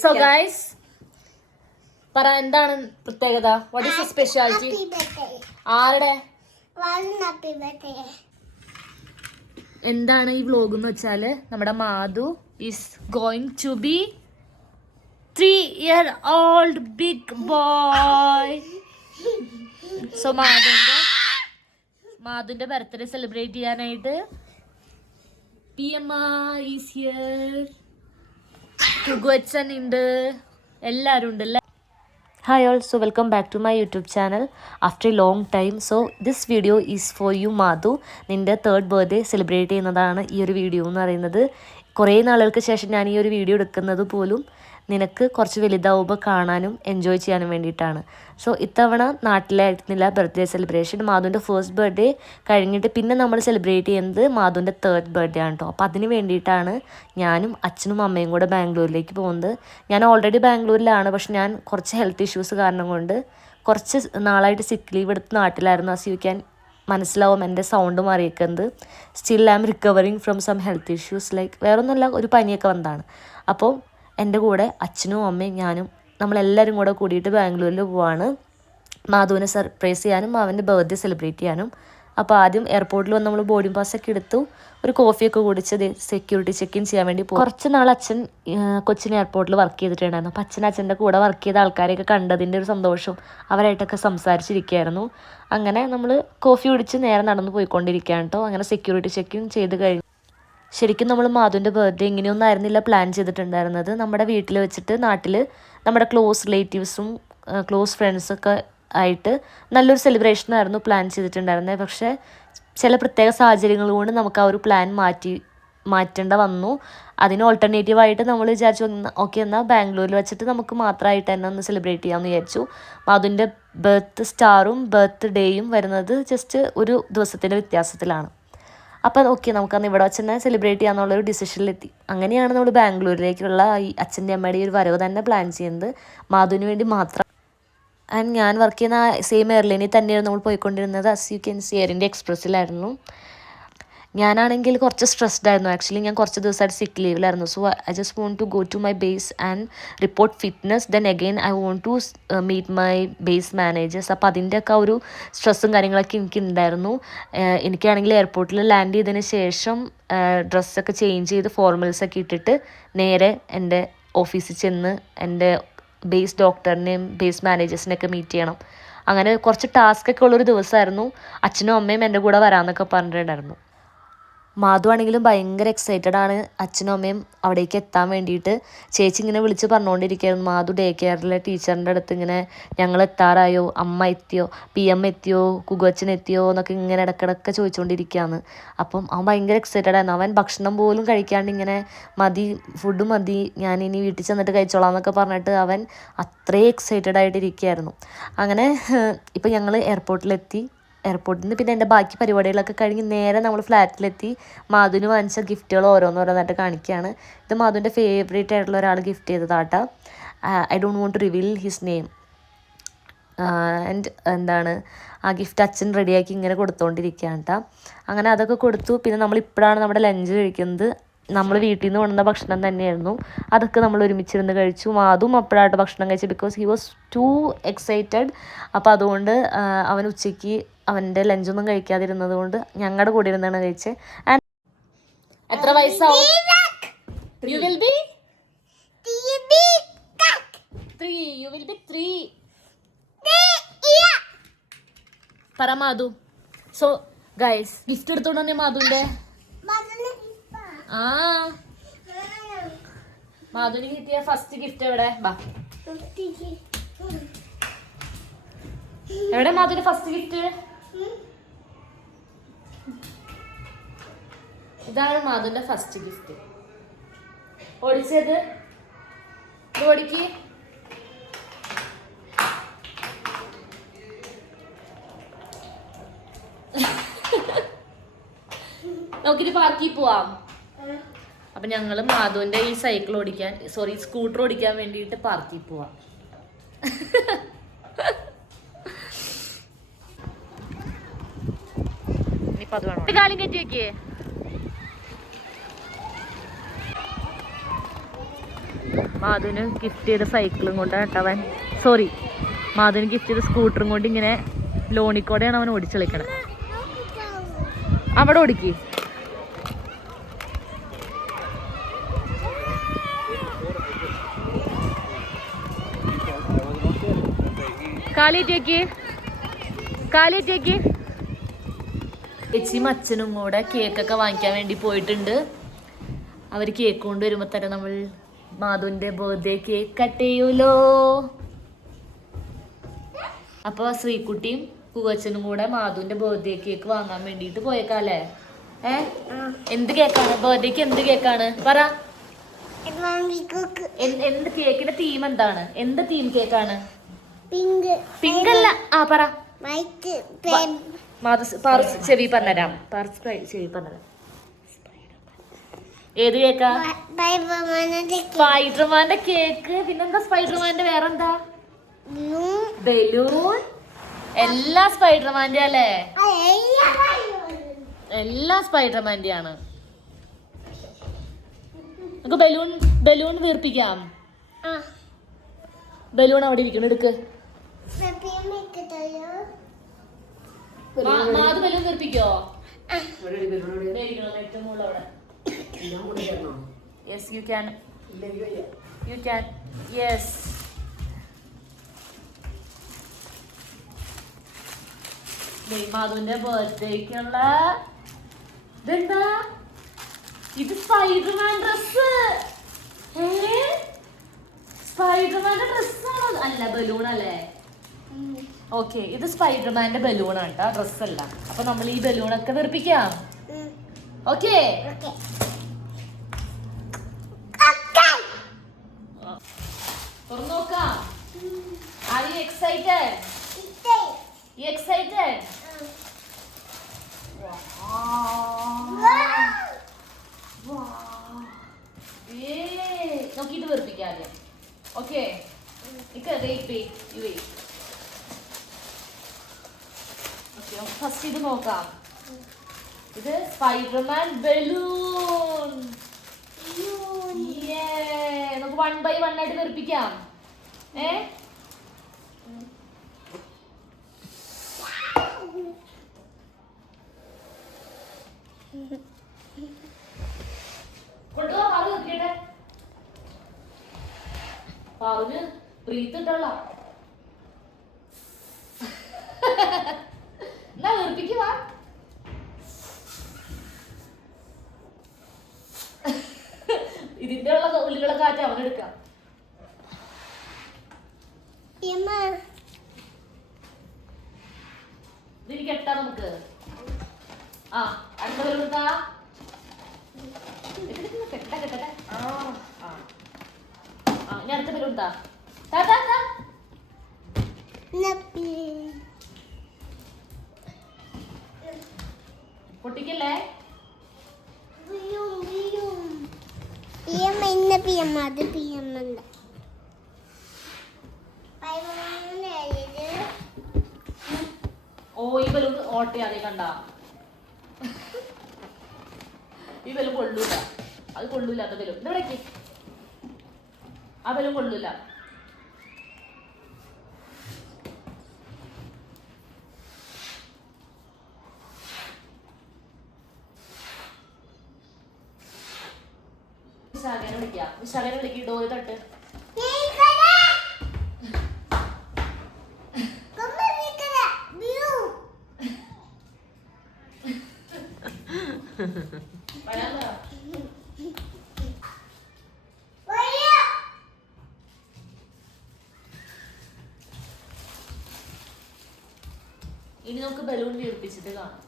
So guys, പറ എന്താണ് പ്രത്യേകത? What is the specialty? ആരുടെ? എന്താണ് ഈ വ്ലോഗ് എന്ന് വെച്ചാൽ നമ്മുടെ Madhu is going to be 3-year-old big boy. So മാധുന്റെ ബർത്ത്ഡേ സെലിബ്രേറ്റ് ചെയ്യാനായിട്ട് PMA ഈസ് ഹിയർ, കുഗുവച്ചൻ ഉണ്ട്, എല്ലാവരും ഉണ്ട്. Hi all, so welcome back to my YouTube channel after a long time. So this video is for you Madhu. നിൻ്റെ 3rd birthday celebrate ചെയ്യുന്നതാണ് ഈ ഒരു വീഡിയോ എന്ന് പറയുന്നത്. കുറേ നാളുകൾക്ക് ശേഷം ഞാൻ ഈ ഒരു വീഡിയോ എടുക്കുന്നത് പോലും നിനക്ക് കുറച്ച് വലുതാവുമ്പോൾ കാണാനും എൻജോയ് ചെയ്യാനും വേണ്ടിയിട്ടാണ്. സോ ഇത്തവണ നാട്ടിലായിരുന്നില്ല ബർത്ത്ഡേ സെലിബ്രേഷൻ. മാധുവിൻ്റെ 1st ബർത്ത്ഡേ കഴിഞ്ഞിട്ട് പിന്നെ നമ്മൾ സെലിബ്രേറ്റ് ചെയ്യുന്നത് മാധുവിൻ്റെ 3rd ബർത്ത്ഡേ ആണ് കേട്ടോ. അപ്പോൾ അതിന് വേണ്ടിയിട്ടാണ് ഞാനും അച്ഛനും അമ്മയും കൂടെ ബാംഗ്ലൂരിലേക്ക് പോകുന്നത്. ഞാൻ ഓൾറെഡി ബാംഗ്ലൂരിലാണ്, പക്ഷെ ഞാൻ കുറച്ച് ഹെൽത്ത് ഇഷ്യൂസ് കാരണം കൊണ്ട് കുറച്ച് നാളായിട്ട് സിക്ക് ലീവ് എടുത്ത് നാട്ടിലായിരുന്നു. as you can മനസ്സിലാവും എൻ്റെ സൗണ്ട് മാറിയേക്കുന്നത്. Still I am recovering from some health issues, like വേറൊന്നുമല്ല, ഒരു പനിയൊക്കെ വന്നതാണ്. അപ്പോൾ എൻ്റെ കൂടെ അച്ഛനും അമ്മയും ഞാനും നമ്മളെല്ലാവരും കൂടെ കൂടിയിട്ട് ബാംഗ്ലൂരിൽ പോവാണ് മാധുവിനെ സർപ്രൈസ് ചെയ്യാനും അവൻ്റെ ബർത്ത്ഡേ സെലിബ്രേറ്റ് ചെയ്യാനും. അപ്പോൾ ആദ്യം എയർപോർട്ടിൽ വന്ന് നമ്മൾ ബോർഡിംഗ് പാസ്സൊക്കെ എടുത്തു, ഒരു കോഫിയൊക്കെ കുടിച്ച് സെക്യൂരിറ്റി ചെക്ക് ഇൻ ചെയ്യാൻ വേണ്ടി പോകും. കുറച്ച് നാൾ അച്ഛൻ കൊച്ചിൻ എയർപോർട്ടിൽ വർക്ക് ചെയ്തിട്ടുണ്ടായിരുന്നു. അപ്പോൾ അച്ഛൻ്റെ കൂടെ വർക്ക് ചെയ്ത ആൾക്കാരെയൊക്കെ കണ്ടതിൻ്റെ ഒരു സന്തോഷവും അവരായിട്ടൊക്കെ സംസാരിച്ചിരിക്കുകയായിരുന്നു. അങ്ങനെ നമ്മൾ കോഫി കുടിച്ച് നേരെ നടന്ന് പോയിക്കൊണ്ടിരിക്കുകയാണ് കേട്ടോ. അങ്ങനെ സെക്യൂരിറ്റി ചെക്ക് ഇൻ ചെയ്ത് കഴിഞ്ഞു. ശരിക്കും നമ്മൾ മാധുവിൻ്റെ ബർത്ത്ഡേ ഇങ്ങനെയൊന്നും ആയിരുന്നില്ല പ്ലാൻ ചെയ്തിട്ടുണ്ടായിരുന്നത്. നമ്മുടെ വീട്ടിൽ വെച്ചിട്ട് നാട്ടിൽ നമ്മുടെ ക്ലോസ് റിലേറ്റീവ്സും ക്ലോസ് ഫ്രണ്ട്സൊക്കെ ആയിട്ട് നല്ലൊരു സെലിബ്രേഷനായിരുന്നു പ്ലാൻ ചെയ്തിട്ടുണ്ടായിരുന്നത്. പക്ഷേ ചില പ്രത്യേക സാഹചര്യങ്ങൾ കൊണ്ട് നമുക്ക് ആ ഒരു പ്ലാൻ മാറ്റേണ്ട വന്നു. അതിന് ഓൾട്ടർനേറ്റീവായിട്ട് നമ്മൾ വിചാരിച്ചു ഓക്കെ എന്നാൽ ബാംഗ്ലൂരിൽ വെച്ചിട്ട് നമുക്ക് മാത്രമായിട്ട് തന്നെ ഒന്ന് സെലിബ്രേറ്റ് ചെയ്യാമെന്ന് വിചാരിച്ചു. മാധുവിൻ്റെ ബർത്ത് സ്റ്റാറും ബർത്ത് ഡേയും വരുന്നത് ജസ്റ്റ് ഒരു ദിവസത്തിൻ്റെ വ്യത്യാസത്തിലാണ്. അപ്പോൾ ഓക്കെ നമുക്കന്ന് ഇവിടെ വെച്ച് തന്നെ സെലിബ്രേറ്റ് ചെയ്യാമെന്നുള്ളൊരു ഡിസിഷനിലെത്തി. അങ്ങനെയാണ് നമ്മൾ ബാംഗ്ലൂരിലേക്കുള്ള ഈ അച്ഛൻ്റെ അമ്മയുടെ ഒരു വരവ് തന്നെ പ്ലാൻ ചെയ്യുന്നത് മാധുവിന് വേണ്ടി മാത്രം. ആൻഡ് ഞാൻ വർക്ക് ചെയ്യുന്ന സെയിം എയർലൈനിൽ തന്നെയാണ് നമ്മൾ പോയിക്കൊണ്ടിരുന്നത്. as you can see air India എക്സ്പ്രസ്സിലായിരുന്നു. ഞാനാണെങ്കിൽ കുറച്ച് സ്ട്രെസ്ഡ് ആയിരുന്നു. ആക്ച്വലി ഞാൻ കുറച്ച് ദിവസമായിട്ട് സിക്ക് ലീവിലായിരുന്നു. So I just want to go to my base and report fitness. Then again I want to meet my base managers. അപ്പോൾ അതിൻ്റെയൊക്കെ ഒരു സ്ട്രെസ്സും കാര്യങ്ങളൊക്കെ എനിക്കുണ്ടായിരുന്നു. എനിക്കാണെങ്കിൽ എയർപോർട്ടിൽ ലാൻഡ് ചെയ്തതിന് ശേഷം ഡ്രസ്സൊക്കെ ചേഞ്ച് ചെയ്ത് ഫോർമൽസൊക്കെ ഇട്ടിട്ട് നേരെ എൻ്റെ ഓഫീസിൽ ചെന്ന് എൻ്റെ ബേസ് ഡോക്ടറിനെയും ബേസ് മാനേജേഴ്സിനെയൊക്കെ മീറ്റ് ചെയ്യണം. അങ്ങനെ കുറച്ച് ടാസ്ക്കൊക്കെ ഉള്ളൊരു ദിവസമായിരുന്നു. അച്ഛനും അമ്മയും എൻ്റെ കൂടെ വരാമെന്നൊക്കെ പറഞ്ഞിട്ടുണ്ടായിരുന്നു. മാധു ആണെങ്കിലും ഭയങ്കര എക്സൈറ്റഡ് ആണ് അച്ഛനും അമ്മയും അവിടേക്ക് എത്താൻ വേണ്ടിയിട്ട്. ചേച്ചി ഇങ്ങനെ വിളിച്ച് പറഞ്ഞുകൊണ്ടിരിക്കുകയായിരുന്നു മാധു ഡേ കെയറിലെ ടീച്ചറിൻ്റെ അടുത്ത് ഇങ്ങനെ ഞങ്ങൾ എത്താറായോ, അമ്മ എത്തിയോ, PM എത്തിയോ, കുഗുവച്ചൻ എത്തിയോ എന്നൊക്കെ ഇങ്ങനെ ഇടയ്ക്കിടയ്ക്ക് ചോദിച്ചുകൊണ്ടിരിക്കുകയാണ്. അപ്പം അവൻ ഭയങ്കര എക്സൈറ്റഡ് ആയിരുന്നു. അവൻ ഭക്ഷണം പോലും കഴിക്കാണ്ട് ഇങ്ങനെ മതി, ഫുഡ് മതി, ഞാൻ ഇനി വീട്ടിൽ ചെന്നിട്ട് കഴിച്ചോളാം എന്നൊക്കെ പറഞ്ഞിട്ട് അവൻ അത്രയും എക്സൈറ്റഡ് ആയിട്ടിരിക്കുകയായിരുന്നു. അങ്ങനെ ഇപ്പം ഞങ്ങൾ എയർപോർട്ടിലെത്തി. എയർപോർട്ടിൽ നിന്ന് പിന്നെ എൻ്റെ ബാക്കി പരിപാടികളൊക്കെ കഴിഞ്ഞ് നേരെ നമ്മൾ ഫ്ലാറ്റിലെത്തി. മാധുവിന് വാങ്ങിച്ച ഗിഫ്റ്റുകൾ ഓരോന്നോരോന്നായിട്ട് കാണിക്കുകയാണ്. ഇത് മാധുവിൻ്റെ ഫേവറേറ്റ് ആയിട്ടുള്ള ഒരാൾ ഗിഫ്റ്റ് ചെയ്തതാട്ടാ. I don't want to reveal his name. And എന്താണ് ആ ഗിഫ്റ്റ് അച്ഛൻ റെഡിയാക്കി ഇങ്ങനെ കൊടുത്തുകൊണ്ടിരിക്കുകയാണ് കേട്ടോ. അങ്ങനെ അതൊക്കെ കൊടുത്തു. പിന്നെ നമ്മളിപ്പോഴാണ് നമ്മുടെ ലഞ്ച് കഴിക്കുന്നത്. നമ്മൾ വീട്ടിൽ നിന്ന് കൊണ്ടുവന്ന ഭക്ഷണം തന്നെയായിരുന്നു. അതൊക്കെ നമ്മൾ ഒരുമിച്ചിരുന്ന് കഴിച്ചു. അതും അപ്പോഴായിട്ട് ഭക്ഷണം കഴിച്ചു. Because he was too excited. അപ്പോൾ അതുകൊണ്ട് അവൻ ഉച്ചയ്ക്ക് അവൻ്റെ ലഞ്ചൊന്നും കഴിക്കാതിരുന്നത് കൊണ്ട് ഞങ്ങളുടെ കൂടെ ഇരുന്നാണ് കഴിച്ചത്. ആൻഡ് എത്ര വയസ്സാവും? You will be 3. You will be 3. പറ മാധു. സോ ഗൈസ് ഗിഫ്റ്റ് എടുത്തോണ്ട് തന്നെ മാധുവിൻ്റെ മാധുവിന് കിട്ടിയ ഫസ്റ്റ് ഗിഫ്റ്റ് എവിടെ? എവിടെ മാധുവിന്റെ ഫസ്റ്റ് ഗിഫ്റ്റ്? ഇതാണ് മാധുവിന്റെ ഫസ്റ്റ് ഗിഫ്റ്റ്. ഓടിച്ചത് ഓടിക്ക്. നമുക്കിത് പാർക്കിൽ പോവാം. അപ്പം ഞങ്ങൾ മാധുവിൻ്റെ ഈ സൈക്കിൾ ഓടിക്കാൻ സ്കൂട്ടർ ഓടിക്കാൻ വേണ്ടിയിട്ട് പാർക്കിൽ പോവാം. ഇനിയിപ്പോൾ അത് വേണം. കാലം കയറ്റി വെക്കേ. മാധുവിന് ഗിഫ്റ്റ് ചെയ്ത സൈക്കിളും കൊണ്ടാണ് കേട്ടവൻ, സോറി, മാധുവിന് ഗിഫ്റ്റ് ചെയ്ത സ്കൂട്ടറും കൊണ്ട് ഇങ്ങനെ ലോണിക്കോടെയാണ് അവൻ ഓടിച്ചു കളിക്കണത്. അവിടെ ഓടിക്ക്. കാലിയേറ്റേക്ക് ചേച്ചിയും അച്ഛനും കൂടെ കേക്കൊക്കെ വാങ്ങിക്കാൻ വേണ്ടി പോയിട്ടുണ്ട്. അവർ കേക്ക് കൊണ്ട് വരുമ്പോൾ തന്നെ നമ്മൾ മാധുവിൻ്റെ ബർത്ത്ഡേ കേക്ക് കട്ട് ചെയ്യൂലോ. അപ്പോൾ ശ്രീകുട്ടിയും പൂവച്ചനും കൂടെ മാധുവിൻ്റെ ബർത്ത്ഡേ കേക്ക് വാങ്ങാൻ വേണ്ടിയിട്ട് പോയേക്കാല്ലേ? എന്ത് കേക്കാണ് ബർത്ത്ഡേക്ക്? എന്ത് കേക്കാണ് പറ? എന്ത് കേക്കിന്റെ തീം എന്താണ്? എന്ത് തീം കേക്കാണ്? പിങ്ക് അല്ല, പറ. ചെവി പറഞ്ഞുതരാം. ചെവി പറഞ്ഞുതരാം. ഏത് കേക്കാ? സ്പൈഡർമാന്റെ കേക്ക്. പിന്നെന്താ സ്പൈഡർമാന്റെ വേറെന്താ? ബലൂൺ. എല്ലാ സ്പൈഡർമാന്റെ അല്ലേ? എല്ലാ സ്പൈഡർമാന്റെ ആണ്. നമുക്ക് ബലൂൺ വീർപ്പിക്കാം. ബലൂൺ അവിടെ ഇരിക്കണം, എടുക്ക്. മാധു ബലൂൺ വീർപ്പിക്കോ? ഏറ്റവും മുകളിൽ അവിടെ. Yes, you can. You can. Yes. മാധുവിന്റെ ബർത്ത്ഡേക്കുള്ള ഇതെന്താ? ഇത് സ്പൈഡർമാൻ ഡ്രസ്. സ്പൈഡർമാന്റെ ഡ്രസ്സാണോ? അല്ല, ബലൂൺ അല്ലേ? ഓക്കെ, ഇത് സ്പൈഡർമാന്റെ ബലൂണാണ് കേട്ടോ, ഡ്രസ്സല്ല. അപ്പൊ നമ്മൾ ഈ ബലൂണൊക്കെ വീർപ്പിക്കാം. ഓക്കെ, തുറന്നു നോക്കാം. Are you excited? You excited? നോക്കിയിട്ട് വീർപ്പിക്കാം ആദ്യം. ഓക്കെ, ഫസ്റ്റ് ഇത് നോക്കാം. ഇത് സ്പൈഡർമാൻ ബലൂൺ. നമുക്ക് 1 by 1 ആയിട്ട് വീർപ്പിക്കാം. പാവിന് ബ്രീത്ത് ഇട്ടോള. എന്നാ വീർപ്പിക്കുവാ. ഇതിന്റെ ഉള്ളിലുള്ള കാറ്റ് അവനെടുക്കാം. ഇതിന് കെട്ടാ നമുക്ക്. അടുത്ത ബലൂൺ കെട്ടെ. ഇനി അടുത്ത ബലൂൺ പൊട്ടിക്കല്ലേ? ഓ, ഈ ബലൂൺ ഓട്ടയാതെ കണ്ട. ഈ ബലൂൺ കൊള്ളൂല. അത് കൊള്ളൂലാത്ത ബലൂൺ. ഇവിടേക്ക് ആ ബലൂൺ കൊള്ളൂല. വിശാഖനെ വിളിക്കാം. വിശാഖനെ വിളിക്കും. ഡോറ് തട്ട്. ഇനി നമുക്ക് ബലൂൺ വീർപ്പിച്ചിട്ട് കാണാം.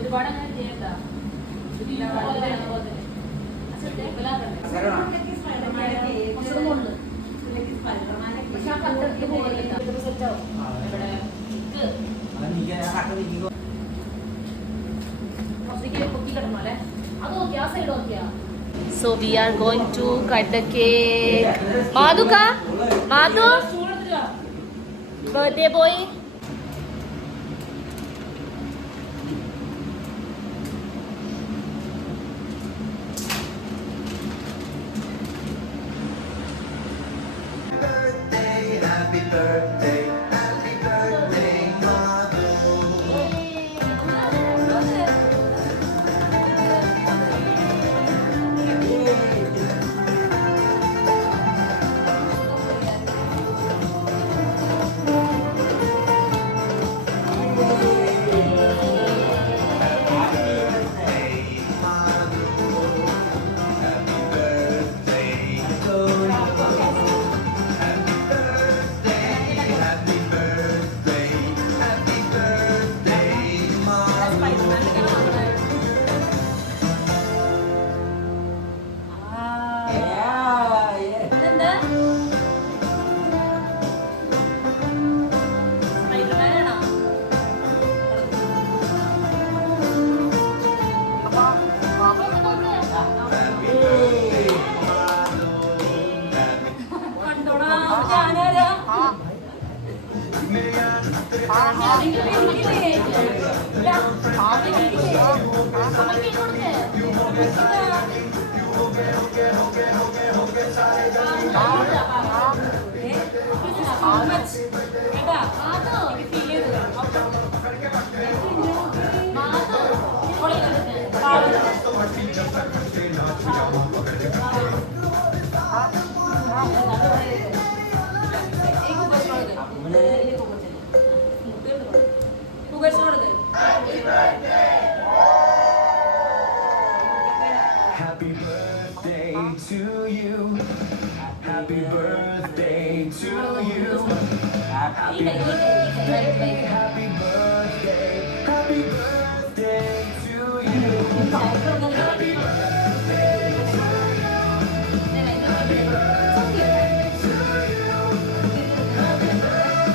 ഒരുപാട് അങ്ങനെ ചെയ്യണ്ട. പൊക്കി കിടന്നോലെ. അത് നോക്കിയാ, ആ side Nokia. So we are going to cut the cake. Madhu ka? Madhu? Birthday boy. Happy birthday, Madhu. Happy birthday to you. Happy birthday to you. Happy birthday, happy birthday, happy birthday to you. Happy birthday to you. Happy birthday to you.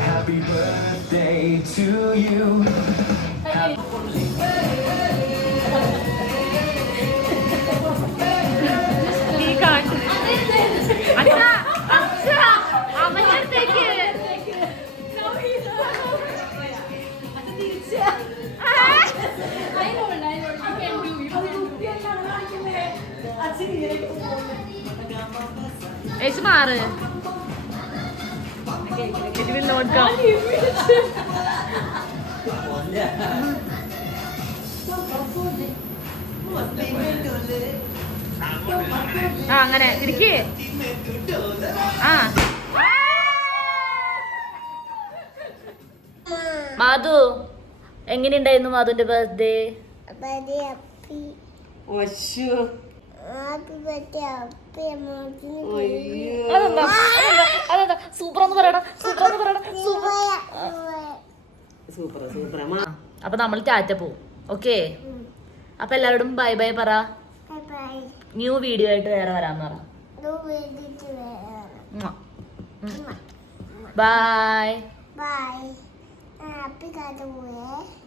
Happy birthday to you. മാറ് it will not come. ആ അങ്ങനെ ഇരിക്കേ ആ മാധു എങ്ങനെയുണ്ടായിരുന്നു മാധുവിന്റെ birthday? അതെന്താ സൂപ്പറാന്ന് പറയണം, സൂപ്പറാന്ന് പറയണം. അപ്പൊ നമ്മൾ ടാറ്റ പോവും. ഓക്കെ, അപ്പൊ എല്ലാവരോടും ബൈ ബൈ പറ. ന്യൂ വീഡിയോ ആയിട്ട് വേറെ വരാന്ന് പറ. ബൈ. Happy birthday.